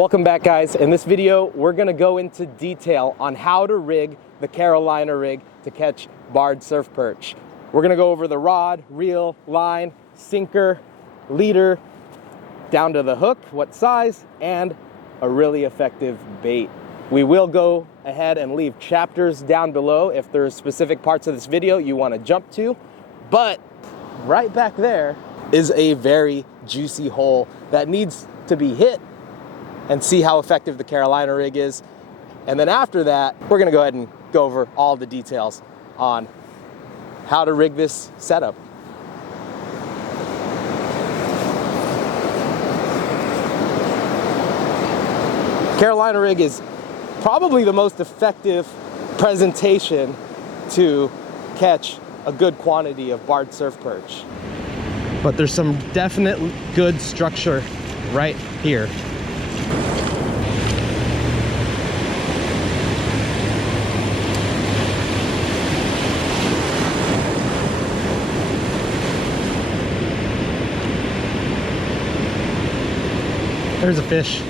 Welcome back, guys. In this video, we're gonna go into detail on how to rig the Carolina rig to catch barred surf perch. We're gonna go over the rod, reel, line, sinker, leader, down to the hook, what size, and a really effective bait. We will go ahead and leave chapters down below if there's specific parts of this video you wanna jump to, but right back there is a very juicy hole that needs to be hit and see how effective the Carolina rig is. And then after that, we're gonna go ahead and go over all the details on how to rig this setup. Carolina rig is probably the most effective presentation to catch a good quantity of barred surf perch. But there's some definite good structure right here. There's a fish.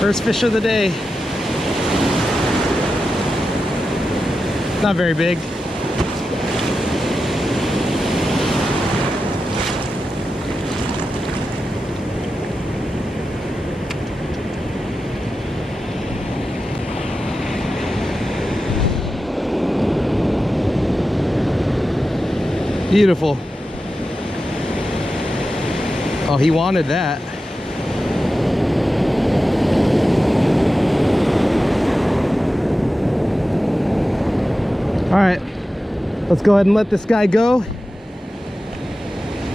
First fish of the day. Not very big. Beautiful. Oh, he wanted that. All right, let's go ahead and let this guy go.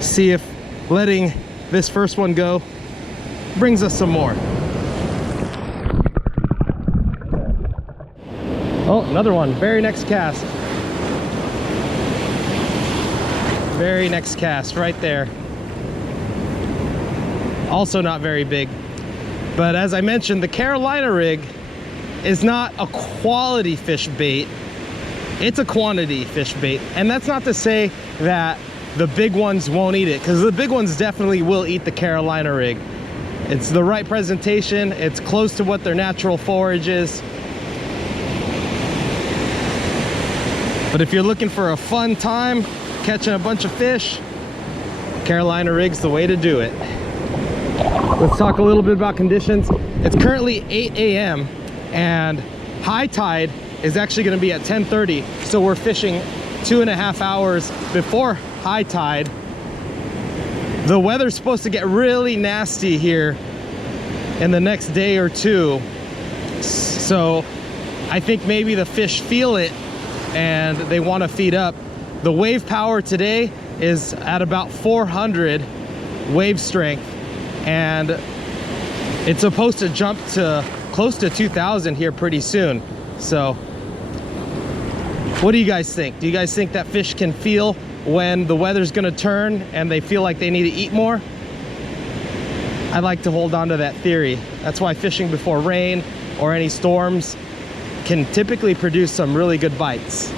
See if letting this first one go brings us some more. Oh, another one. Very next cast. Very next cast right there. Also not very big. But as I mentioned, the Carolina rig is not a quality fish bait. It's a quantity fish bait. And that's not to say that the big ones won't eat it, because the big ones definitely will eat the Carolina rig. It's the right presentation. It's close to what their natural forage is. But if you're looking for a fun time catching a bunch of fish, Carolina rig's the way to do it. Let's talk a little bit about conditions. It's currently 8 a.m. and high tide is actually going to be at 10:30. So we're fishing 2.5 hours before high tide. The weather's supposed to get really nasty here in the next day or two. So I think maybe the fish feel it and they want to feed up. The wave power today is at about 400 wave strength, and it's supposed to jump to close to 2,000 here pretty soon. So what do you guys think? Do you guys think that fish can feel when the weather's gonna turn and they feel like they need to eat more? I like to hold on to that theory. That's why fishing before rain or any storms can typically produce some really good bites.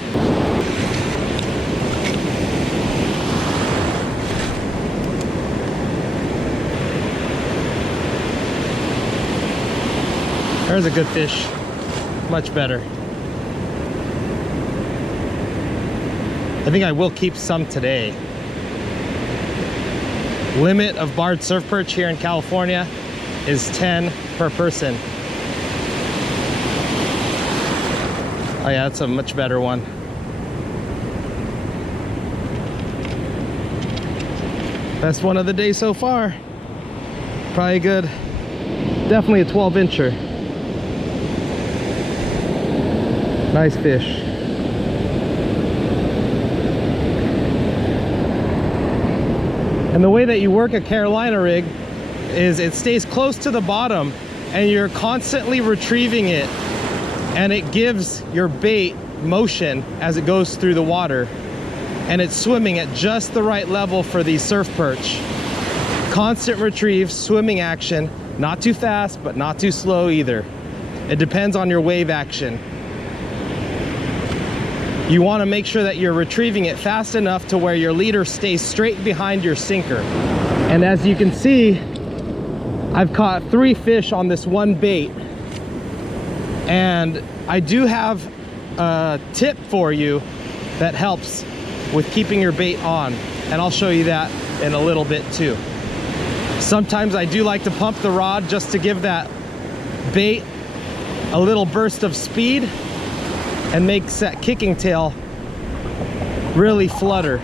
There's a good fish, much better. I think I will keep some today. Limit of barred surf perch here in California is 10 per person. Oh yeah, that's a much better one. Best one of the day so far. Probably good. Definitely a 12-incher. Nice fish. And the way that you work a Carolina rig is it stays close to the bottom and you're constantly retrieving it, and it gives your bait motion as it goes through the water, and it's swimming at just the right level for these surf perch. Constant retrieve, swimming action, not too fast but not too slow either. It depends on your wave action. You want to make sure that you're retrieving it fast enough to where your leader stays straight behind your sinker. And as you can see, I've caught 3 fish on this one bait. And I do have a tip for you that helps with keeping your bait on, and I'll show you that in a little bit too. Sometimes I do like to pump the rod just to give that bait a little burst of speed and makes that kicking tail really flutter.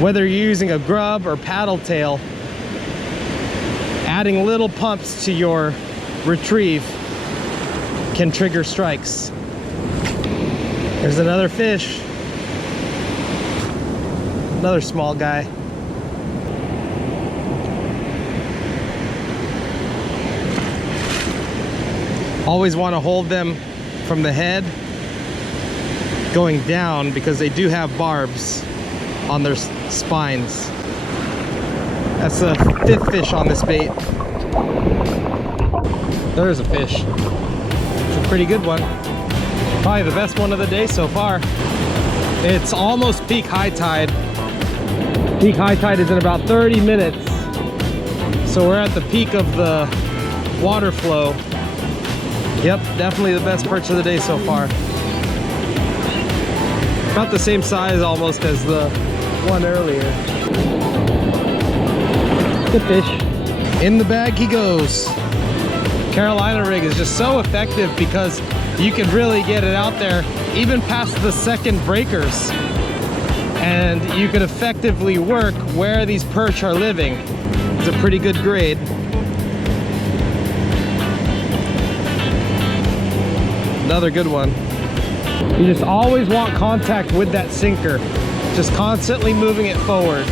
Whether you're using a grub or paddle tail, adding little pumps to your retrieve can trigger strikes. There's another fish. Another small guy. Always want to hold them from the head going down because they do have barbs on their spines. That's the 5th fish on this bait. There's a fish. It's a pretty good one. Probably the best one of the day so far. It's almost peak high tide. Peak high tide is in about 30 minutes. So we're at the peak of the water flow. Yep, definitely the best perch of the day so far. About the same size almost as the one earlier. Good fish. In the bag he goes. Carolina rig is just so effective because you can really get it out there even past the second breakers, and you can effectively work where these perch are living. It's a pretty good grade. Another good one. You just always want contact with that sinker, just constantly moving it forward.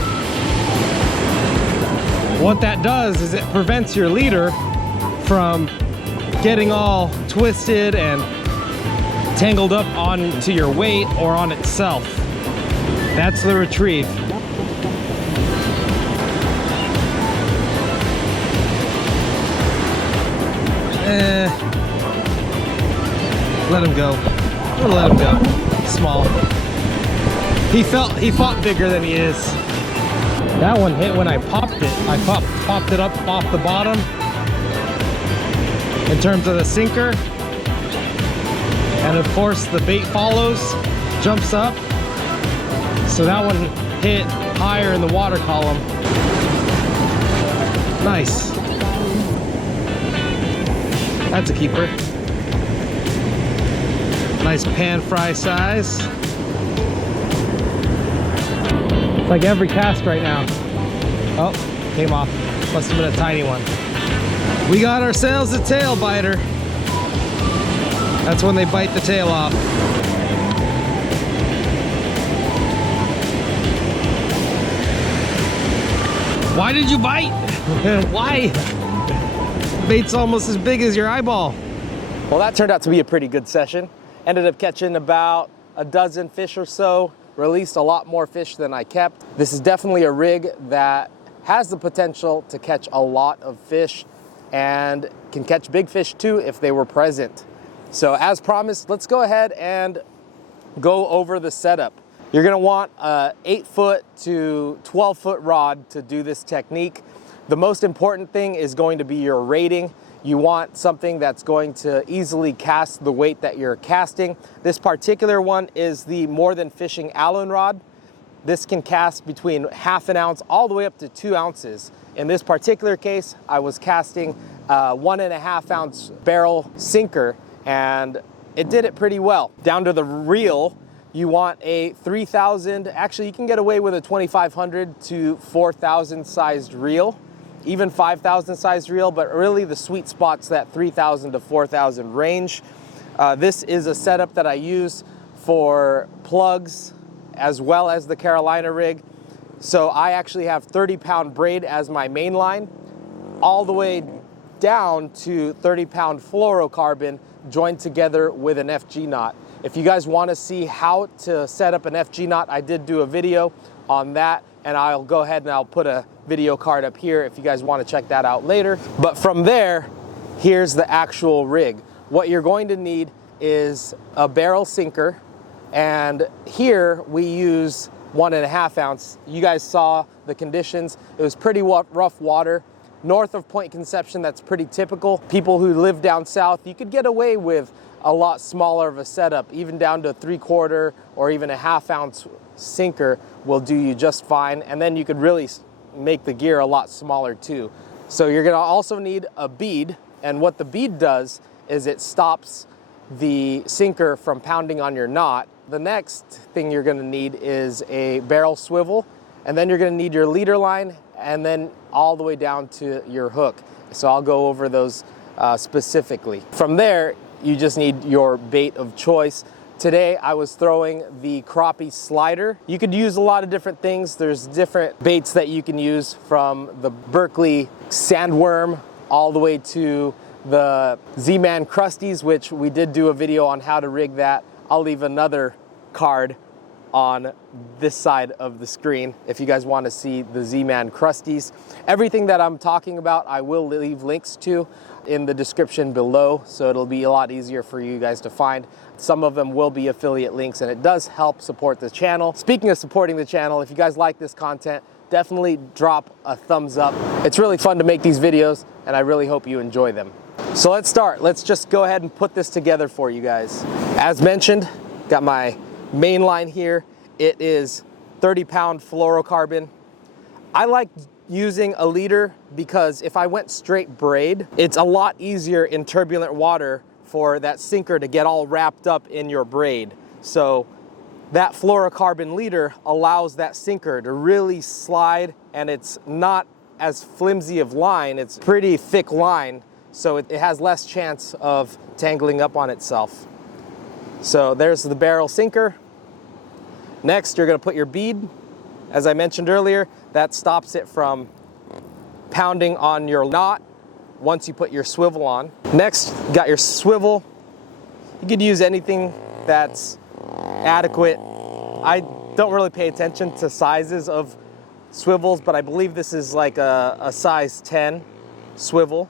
What that does is it prevents your leader from getting all twisted and tangled up onto your weight or on itself. That's the retrieve. Let him go. We'll let him go. Small. He fought bigger than he is. That one hit when I popped it. I popped it up off the bottom. In terms of the sinker, and of course the bait follows, jumps up, so that one hit higher in the water column. Nice. That's a keeper. Nice pan fry size. It's like every cast right now. Oh, came off. Must have been a tiny one. We got ourselves a tail biter. That's when they bite the tail off. Why did you bite? Why? Bait's almost as big as your eyeball. Well, that turned out to be a pretty good session. Ended up catching about a dozen fish or so. Released a lot more fish than I kept. This is definitely a rig that has the potential to catch a lot of fish and can catch big fish too if they were present. So as promised, let's go ahead and go over the setup. You're gonna want a 8-foot to 12-foot rod to do this technique. The most important thing is going to be your rating. You want something that's going to easily cast the weight that you're casting. This particular one is the More Than Fishing Allen rod. This can cast between 1/2 ounce all the way up to 2 ounces. In this particular case, I was casting a 1.5 ounce barrel sinker, and it did it pretty well. Down to the reel, you want a 3,000, actually you can get away with a 2,500 to 4,000 sized reel, even 5,000 sized reel, but really the sweet spot's that 3,000 to 4,000 range. This is a setup that I use for plugs as well as the Carolina rig. So I actually have 30-pound braid as my main line, all the way down to 30-pound fluorocarbon joined together with an FG knot. If you guys want to see how to set up an FG knot, I did do a video on that, and I'll go ahead and I'll put a video card up here if you guys want to check that out later. But from there, here's the actual rig. What you're going to need is a barrel sinker, and here we use 1.5 ounce. You guys saw the conditions. It was pretty rough water. North of Point Conception, that's pretty typical. People who live down south, you could get away with a lot smaller of a setup, even down to a 3/4 or even a 1/2 ounce sinker will do you just fine. And then you could really make the gear a lot smaller too. So you're gonna also need a bead, and what the bead does is it stops the sinker from pounding on your knot. The next thing you're gonna need is a barrel swivel, and then you're gonna need your leader line, and then all the way down to your hook. So I'll go over those specifically. From there, you just need your bait of choice. Today I was throwing the crappie slider. You could use a lot of different things. There's different baits that you can use, from the Berkeley sandworm all the way to the Z-Man crusties, which we did do a video on how to rig that. I'll leave another card on this side of the screen if you guys want to see the Z-Man crusties. Everything that I'm talking about, I will leave links to in the description below, so it'll be a lot easier for you guys to find. Some of them will be affiliate links, and it does help support the channel. Speaking of supporting the channel, if you guys like this content, definitely drop a thumbs up. It's really fun to make these videos, and I really hope you enjoy them. So let's start. Let's just go ahead and put this together for you guys. As mentioned, got my main line here. It is 30-pound fluorocarbon. I like using a leader because if I went straight braid, it's a lot easier in turbulent water for that sinker to get all wrapped up in your braid. So that fluorocarbon leader allows that sinker to really slide, and it's not as flimsy of line. It's pretty thick line, so it has less chance of tangling up on itself. So there's the barrel sinker. Next, you're gonna put your bead. As I mentioned earlier, that stops it from pounding on your knot once you put your swivel on. Next, you got your swivel. You could use anything that's adequate. I don't really pay attention to sizes of swivels, but I believe this is like a size 10 swivel.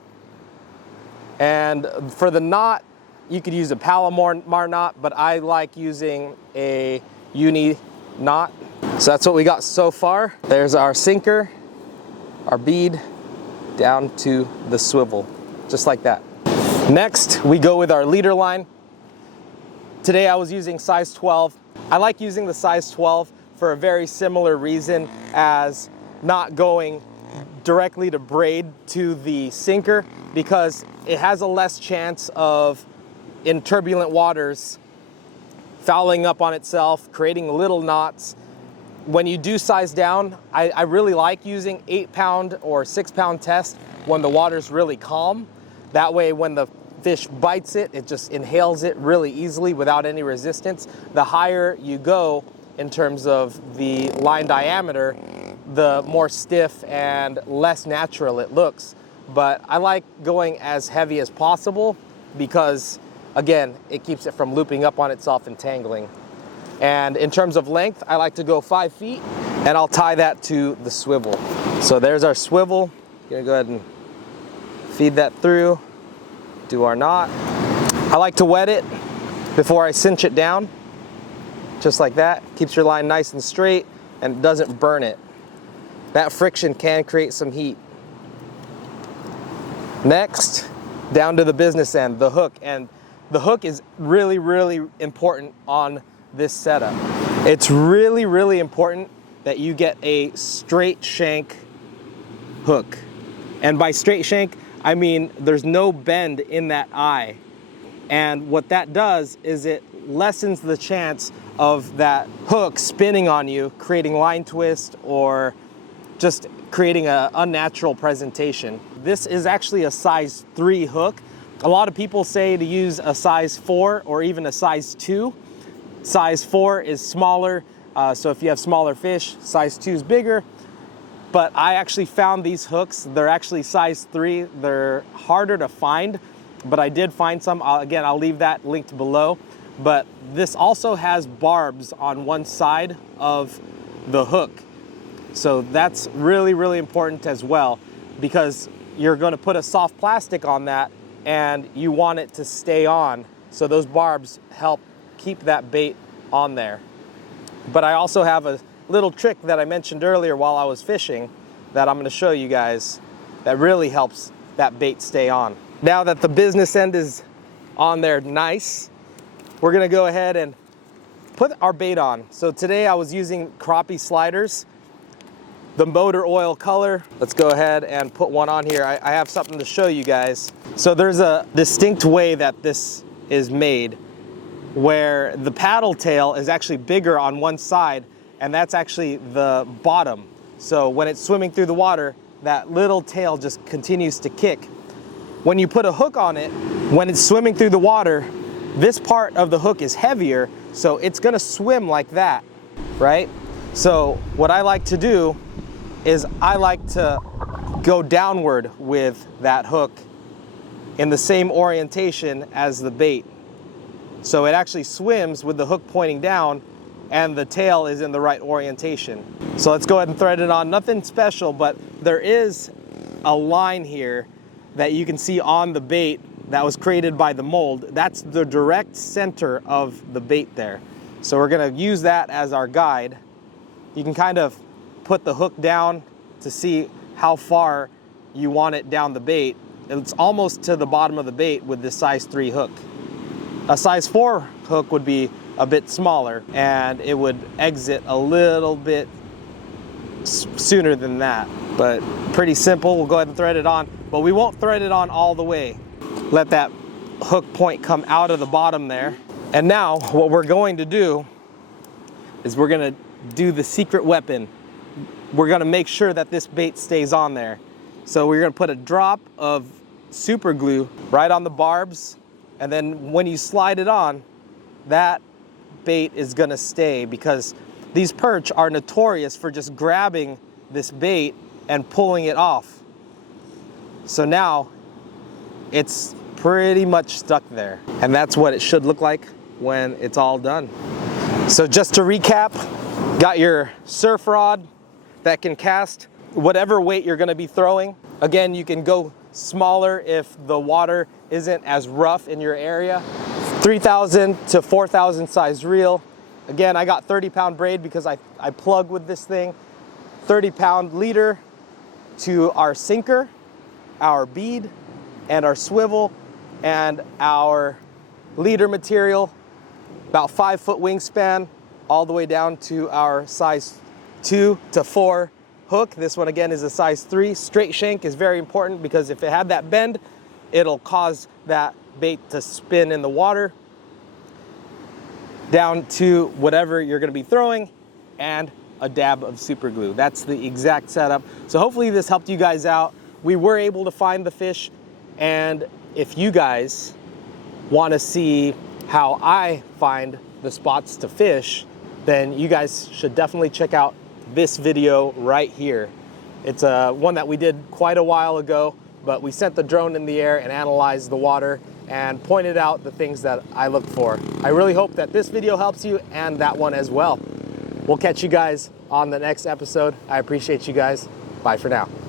And for the knot, you could use a Palomar knot, but I like using a uni knot. So that's what we got so far. There's our sinker, our bead, down to the swivel, just like that. Next, we go with our leader line. Today I was using size 12. I like using the size 12 for a very similar reason as not going directly to braid to the sinker, because it has a less chance of, in turbulent waters, fouling up on itself, creating little knots. When you do size down, I really like using 8-pound or 6-pound test when the water's really calm. That way when the fish bites it, it just inhales it really easily without any resistance. The higher you go in terms of the line diameter, the more stiff and less natural it looks. But I like going as heavy as possible because, again, it keeps it from looping up on itself and tangling. And in terms of length, I like to go 5 feet, and I'll tie that to the swivel. So there's our swivel. Gonna go ahead and feed that through, do our knot. I like to wet it before I cinch it down, just like that. Keeps your line nice and straight and doesn't burn it. That friction can create some heat. Next, down to the business end, the hook. And the hook is really, really important on this setup. It's really, really important that you get a straight shank hook. And by straight shank, I mean there's no bend in that eye. And what that does is it lessens the chance of that hook spinning on you, creating line twist or just creating an unnatural presentation. This is actually a size 3 hook. A lot of people say to use a size 4 or even a size 2. Size 4 is smaller, so if you have smaller fish, size 2 is bigger. But I actually found these hooks, they're actually size 3. They're harder to find, but I did find some. Again, I'll leave that linked below. But this also has barbs on one side of the hook. So that's really, really important as well, because you're going to put a soft plastic on that and you want it to stay on. So those barbs help keep that bait on there. But I also have a little trick that I mentioned earlier while I was fishing that I'm going to show you guys that really helps that bait stay on. Now that the business end is on there nice, we're going to go ahead and put our bait on. So today I was using crappie sliders, the motor oil color. Let's go ahead and put one on here. I have something to show you guys. So there's a distinct way that this is made where the paddle tail is actually bigger on one side, and that's actually the bottom. So when it's swimming through the water, that little tail just continues to kick. When you put a hook on it, when it's swimming through the water, this part of the hook is heavier, so it's gonna swim like that, right? So what I like to do is I like to go downward with that hook in the same orientation as the bait. So it actually swims with the hook pointing down and the tail is in the right orientation. So let's go ahead and thread it on. Nothing special, but there is a line here that you can see on the bait that was created by the mold. That's the direct center of the bait there. So we're gonna use that as our guide. You can kind of put the hook down to see how far you want it down the bait. It's almost to the bottom of the bait with this size 3 hook. A size 4 hook would be a bit smaller and it would exit a little bit sooner than that. But pretty simple. We'll go ahead and thread it on, but we won't thread it on all the way. Let that hook point come out of the bottom there. And now what we're going to do is we're gonna do the secret weapon. We're gonna make sure that this bait stays on there. So we're gonna put a drop of super glue right on the barbs, and then when you slide it on, that bait is gonna stay, because these perch are notorious for just grabbing this bait and pulling it off. So now it's pretty much stuck there. And that's what it should look like when it's all done. So just to recap, got your surf rod that can cast whatever weight you're gonna be throwing. Again, you can go smaller if the water isn't as rough in your area. 3,000 to 4,000 size reel. Again, I got 30-pound braid because I plug with this thing. 30-pound leader to our sinker, our bead, and our swivel, and our leader material. About 5-foot wingspan, all the way down to our size 2 to 4 hook. This one again is a size 3. Straight shank is very important because if it had that bend, it'll cause that bait to spin in the water. Down to whatever you're gonna be throwing, and a dab of super glue. That's the exact setup. So hopefully this helped you guys out. We were able to find the fish, and if you guys wanna see how I find the spots to fish, then you guys should definitely check out this video right here. It's one that we did quite a while ago, but we sent the drone in the air and analyzed the water and pointed out the things that I look for. I really hope that this video helps you, and that one as well. We'll catch you guys on the next episode. I appreciate you guys. Bye for now.